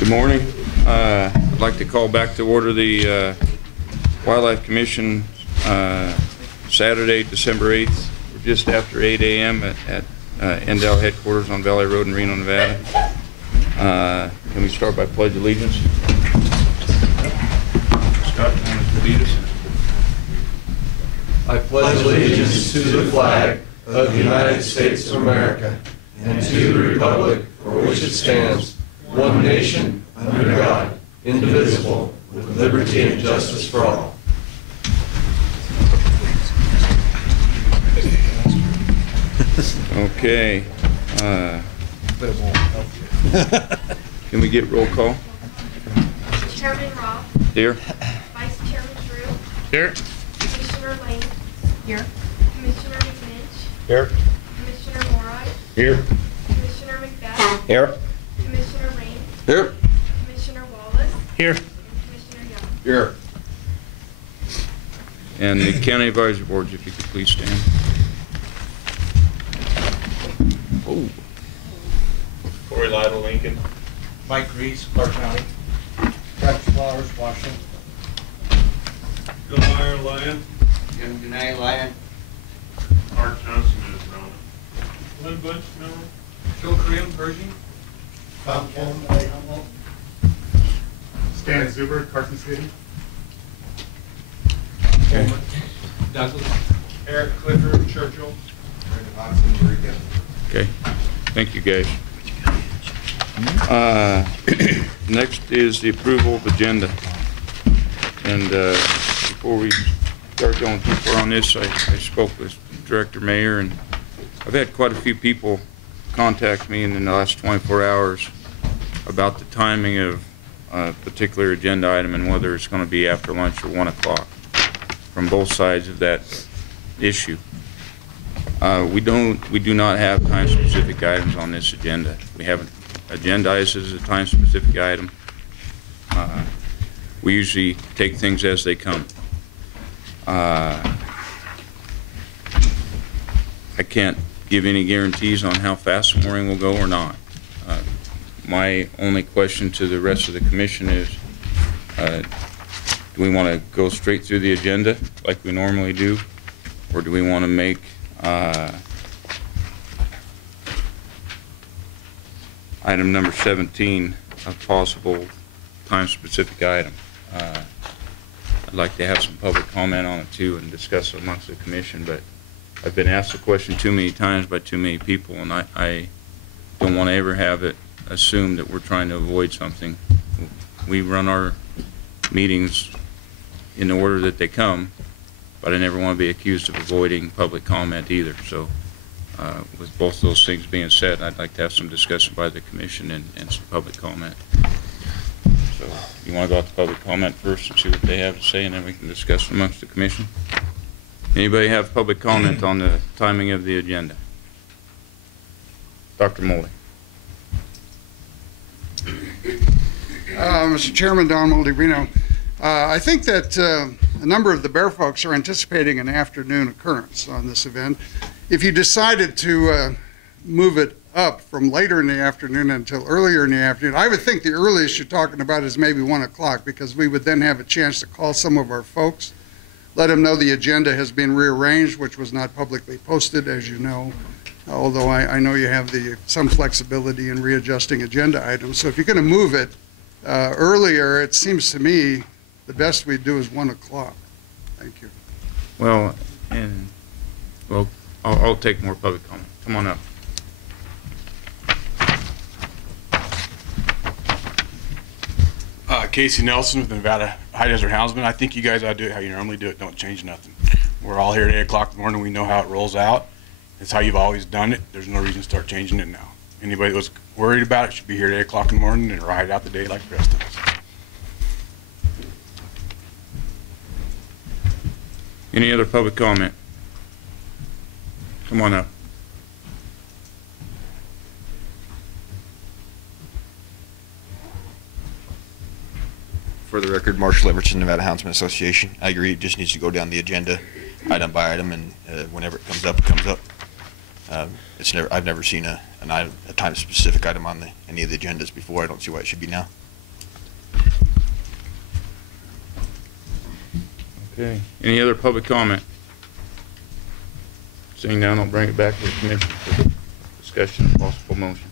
Good morning. I'd like to call back to order the Wildlife Commission Saturday, December 8th, just after 8 a.m. at NDAL headquarters on Valley Road in Reno, Nevada. Can we start by Pledge of Allegiance? Scott, you want to lead us? I pledge allegiance to the flag of the United States of America and to the republic for which it stands, one nation, under God, indivisible, with liberty and justice for all. Okay. Can we get roll call? Chairman Robb. Here. Vice Chairman Drew. Here. Commissioner Lane. Here. Commissioner McNinch. Here. Commissioner Moride. Here. Commissioner Macbeth. Here. Commissioner Rain. Here. Commissioner Wallace. Here. And Commissioner Young. Here. And the County Advisory Boards, if you could please stand. Oh. Corey Lytle, Lincoln. Mike Reese, Clark County. Travis Flowers, Washington. Bill Meyer, Lyon. Jim Denay, Lyon. Art Johnson is Rona. Lynn Butch, Miller. Joe Korean, Pershing. Tom Kennedy, Humboldt. Stan Zuber, Carson City. Okay. Douglas. Eric Clifford, Churchill. Brandon Hodgson, Eureka. Okay. Thank you, guys. Next is the approval of agenda. And before we start going too far on this, I spoke with Director Mayer, and I've had quite a few people contact me in the last 24 hours about the timing of a particular agenda item and whether it's going to be after lunch or 1 o'clock from both sides of that issue. We do not have time-specific items on this agenda. We haven't agendized as a time-specific item. We usually take things as they come. I can't give any guarantees on how fast the morning will go or not. My only question to the rest of the commission is, do we want to go straight through the agenda like we normally do, or do we want to make item number 17 a possible time-specific item? I'd like to have some public comment on it too and discuss it amongst the commission, but I've been asked the question too many times by too many people, and I don't want to ever have it assumed that we're trying to avoid something. We run our meetings in the order that they come, but I never want to be accused of avoiding public comment either. So with both those things being said, I'd like to have some discussion by the commission and some public comment. So you want to go out to public comment first and see what they have to say, and then we can discuss amongst the commission. Anybody have public comment on the timing of the agenda? Dr. Moley. Mr. Chairman, Don Moldy, Reno. I think that a number of the Bear folks are anticipating an afternoon occurrence on this event. If you decided to move it up from later in the afternoon until earlier in the afternoon, I would think the earliest you're talking about is maybe 1 o'clock, because we would then have a chance to call some of our folks, let them know the agenda has been rearranged, which was not publicly posted, as you know, although I know you have some flexibility in readjusting agenda items. So if you're going to move it earlier, it seems to me the best we do is 1 o'clock. Thank you. Well, I'll take more public comment. Come on up. Casey Nelson with the Nevada High Desert Houndsman. I think you guys ought to do it how you normally do it. Don't change nothing. We're all here at 8 o'clock in the morning. We know how it rolls out. It's how you've always done it. There's no reason to start changing it now. Anybody that was worried about it should be here at 8 o'clock in the morning and ride out the day like the rest of us. Any other public comment? Come on up. For the record, Marshall Everton, Nevada Houndsman Association. I agree, it just needs to go down the agenda, item by item, and whenever it comes up, it comes up. I've never seen a time-specific item on any of the agendas before. I don't see why it should be now. Okay. Any other public comment? Seeing none, I'll bring it back to the commission for discussion of possible motion.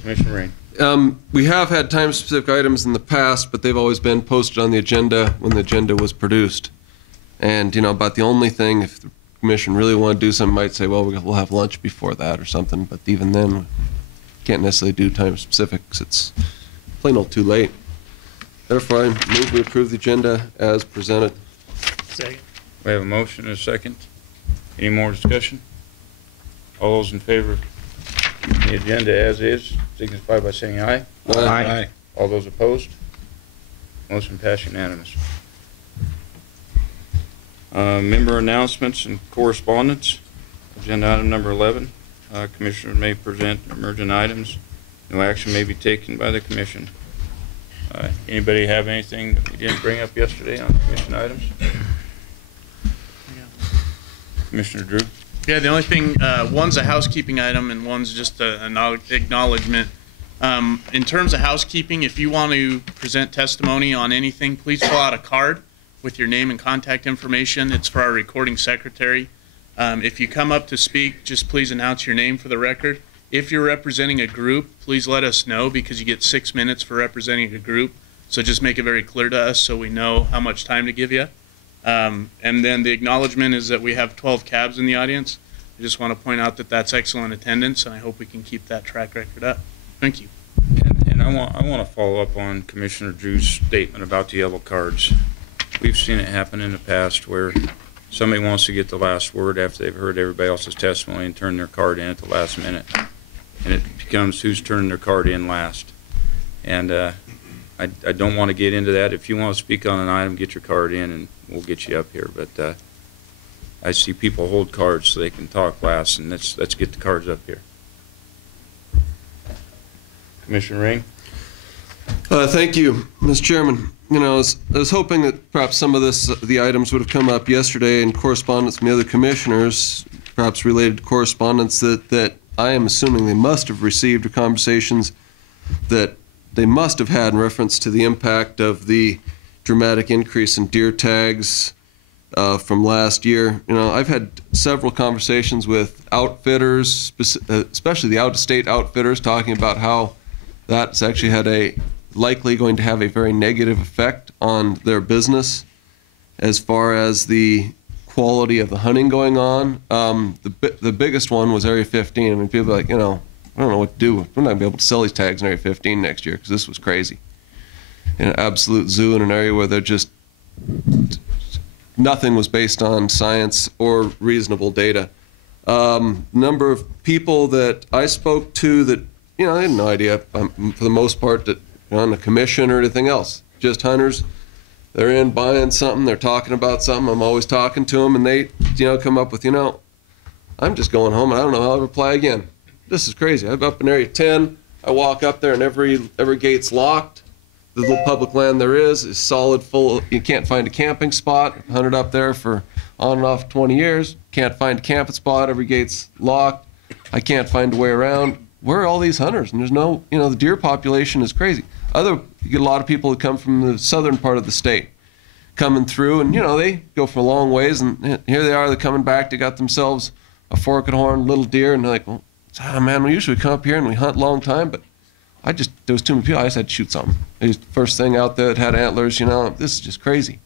Commissioner Rain. We have had time-specific items in the past, but they've always been posted on the agenda when the agenda was produced. And, about the only thing, if the commission really want to do something, might say, well, we'll have lunch before that or something. But even then, we can't necessarily do time-specifics. It's plain old too late. Therefore, I move we approve the agenda as presented. Second. We have a motion and a second. Any more discussion? All those in favor of the agenda as is, signify by saying aye. Aye. All those opposed? Motion passed unanimous. Member announcements and correspondence. Agenda item number 11. Commissioner may present emergent items. No action may be taken by the commission. Anybody have anything that we didn't bring up yesterday on commission items? Commissioner Drew? Yeah, the only thing, one's a housekeeping item and one's just an acknowledgement. In terms of housekeeping, if you want to present testimony on anything, please fill out a card with your name and contact information. It's for our recording secretary. If you come up to speak, just please announce your name for the record. If you're representing a group, please let us know because you get 6 minutes for representing a group. So just make it very clear to us so we know how much time to give you. And then the acknowledgement is that we have 12 cabs in the audience. I just want to point out that that's excellent attendance, and I hope we can keep that track record up. Thank you. And I want to follow up on Commissioner Drew's statement about the yellow cards. We've seen it happen in the past where somebody wants to get the last word after they've heard everybody else's testimony and turn their card in at the last minute. And it becomes who's turning their card in last. And I don't want to get into that. If you want to speak on an item, get your card in and we'll get you up here. But I see people hold cards so they can talk last, and let's get the cards up here. Commissioner Ring? Thank you, Mr. Chairman. I was hoping that perhaps some of the items would have come up yesterday in correspondence from the other commissioners, perhaps related to correspondence that I am assuming they must have received, or conversations that they must have had in reference to the impact of the dramatic increase in deer tags from last year. I've had several conversations with outfitters, especially the out-of-state outfitters, talking about how that's actually likely going to have a very negative effect on their business as far as the quality of the hunting going on. The biggest one was Area 15. I mean, people are like, I don't know what to do. We're not going to be able to sell these tags in Area 15 next year because this was crazy. In an absolute zoo in an area where nothing was based on science or reasonable data. Number of people that I spoke to that, I had no idea, for the most part, that on the commission or anything else. Just hunters. They're in buying something, they're talking about something, I'm always talking to them, and they, come up with, I'm just going home and I don't know how I'll ever apply again. This is crazy. I'm up in Area 10, I walk up there and every gate's locked. The little public land there is solid full. You can't find a camping spot. I've hunted up there for on and off 20 years. Can't find a camping spot. Every gate's locked. I can't find a way around. Where are all these hunters? And there's no, the deer population is crazy. You get a lot of people that come from the southern part of the state coming through, and, they go for a long ways, and here they are, they're coming back. They got themselves a forked horn, little deer, and they're like, well, man, we usually come up here and we hunt a long time, but there was too many people. I just had to shoot something. It was the first thing out there that had antlers, this is just crazy.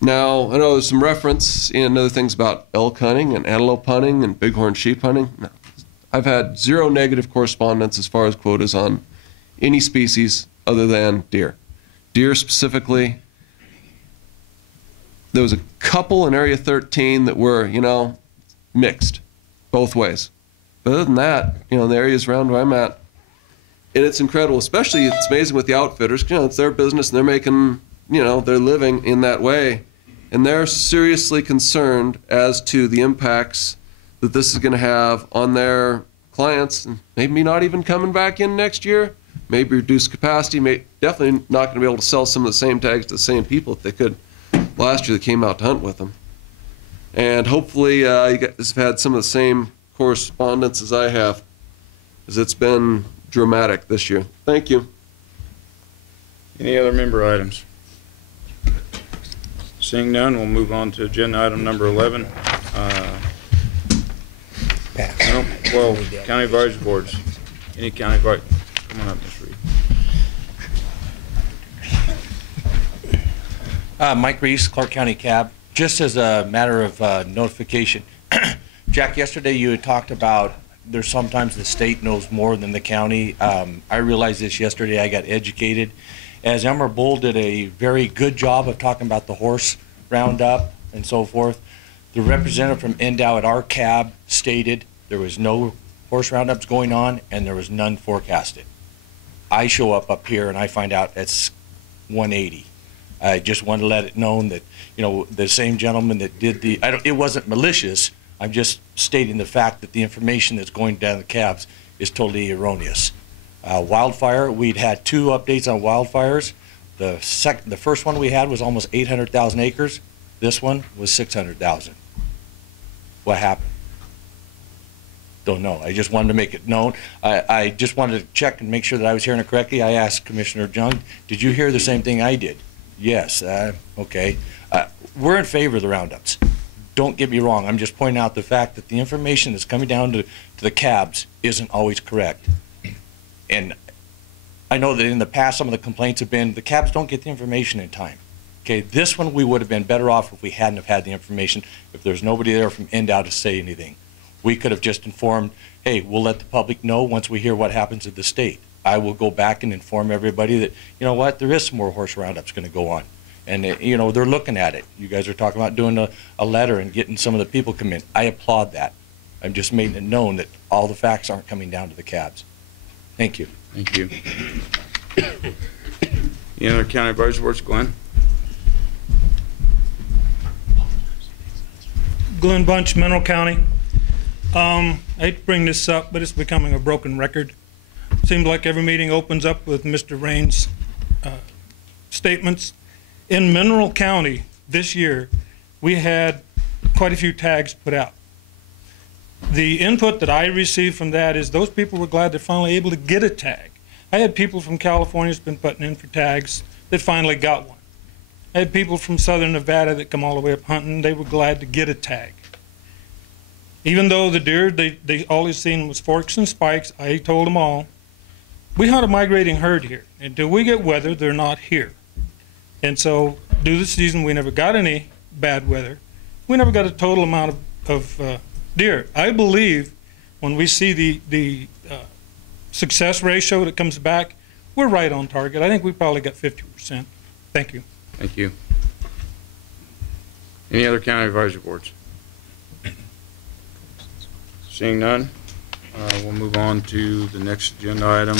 Now, I know there's some reference in other things about elk hunting and antelope hunting and bighorn sheep hunting. No, I've had zero negative correspondence as far as quotas on any species other than deer. Deer specifically, there was a couple in Area 13 that were, mixed both ways. But other than that, the areas around where I'm at, and it's incredible, especially it's amazing with the outfitters, it's their business and they're making, they're living in that way. And they're seriously concerned as to the impacts that this is going to have on their clients, and maybe not even coming back in next year, maybe reduce capacity, definitely not going to be able to sell some of the same tags to the same people if they could last year that came out to hunt with them. And hopefully you guys have had some of the same correspondence as I have, because it's been dramatic this year. Thank you. Any other member items? Seeing none, we'll move on to agenda item number 11. No, 12, county advisory boards. Any county advisory, come on up, Ms. Reed. Mike Reese, Clark County Cab. Just as a matter of notification, Jack, yesterday you had talked about there's sometimes the state knows more than the county. I realized this yesterday. I got educated. As Elmer Bull did a very good job of talking about the horse roundup and so forth, the representative from NDOW at our cab stated there was no horse roundups going on and there was none forecasted. I show up here and I find out it's 180. I just want to let it known that, you know, the same gentleman that did the, it wasn't malicious. I'm just stating the fact that the information that's going down the cabs is totally erroneous. Wildfire, we'd had 2 updates on wildfires. The first one we had was almost 800,000 acres. This one was 600,000. What happened? Don't know. I just wanted to make it known. I just wanted to check and make sure that I was hearing it correctly. I asked Commissioner Jung, did you hear the same thing I did? Yes. Okay. We're in favor of the roundups. Don't get me wrong. I'm just pointing out the fact that the information that's coming down to the cabs isn't always correct. And I know that in the past some of the complaints have been the cabs don't get the information in time. Okay, this one we would have been better off if we hadn't have had the information, if there's nobody there from NDOW to say anything. We could have just informed, hey, we'll let the public know once we hear what happens at the state. I will go back and inform everybody that, you know what, there is some more horse roundups going to go on. And, you know, they're looking at it. You guys are talking about doing a letter and getting some of the people come in. I applaud that. I'm just making it known that all the facts aren't coming down to the cabs. Thank you. Thank you. Any other county advisory boards? Glenn? Glenn Bunch, Mineral County. I hate to bring this up, but it's becoming a broken record. Seems like every meeting opens up with Mr. Rain's statements. In Mineral County this year, we had quite a few tags put out. The input that I received from that is those people were glad they're finally able to get a tag. I had people from California who's been putting in for tags that finally got one. I had people from southern Nevada that come all the way up hunting. They were glad to get a tag. Even though the deer, they always seen was forks and spikes, I told them all, we hunt a migrating herd here. Until we get weather, they're not here. And so, due to the season, we never got any bad weather. We never got a total amount of deer. I believe when we see the success ratio that comes back, we're right on target. I think we probably got 50%. Thank you. Thank you. Any other county advisory boards? Seeing none, we'll move on to the next agenda item.